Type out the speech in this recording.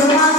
tomorrow. Yeah.